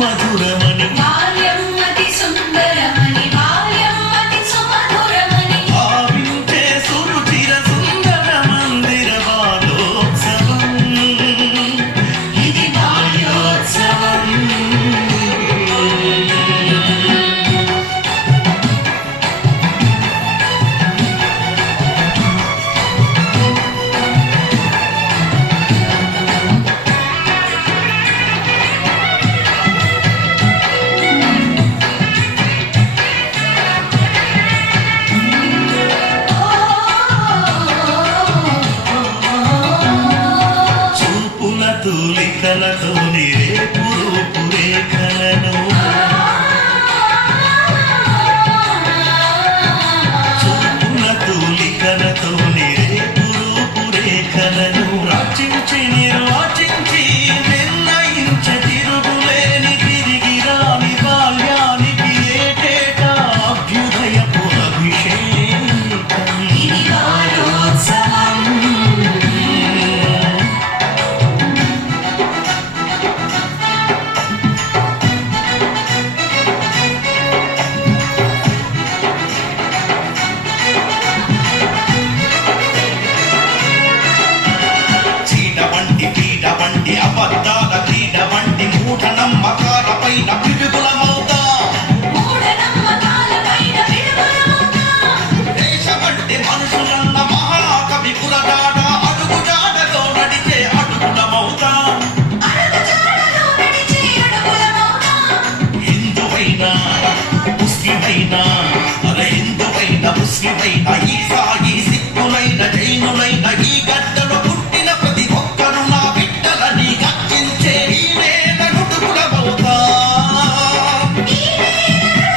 సుమధురమని బాల్యం అతి సుందరమని బాల్యం అతి సుమధురమని భావించే సురుచిర సుందర మందిర బాలోత్సవం ఇది బాల్యోత్సవం తూలికలతో నిరేపురు పురేఖలను చూపుల తూలికలతో నిరేపురు పురేఖలను రచించి నిర్వచించి నిర్ణయించ తిరుగులేని తిరిగి రాని బాల్యానికి ఏటేటా అభ్యుదయపు అభిషేకం ఇది బాల్యోత్సవం అబద్ధాల క్రీడ వంటి మూఢ నమ్మకాలపైన పిడుగులమవుతా దేశమంటే మనుషులన్న మహాకవి పురగాడ అడుగుజాడలో నడిచే అడుగులమవుతా హిందువైనా ముస్లిమైనా హిందువైనా ముస్లిమైనా ఈ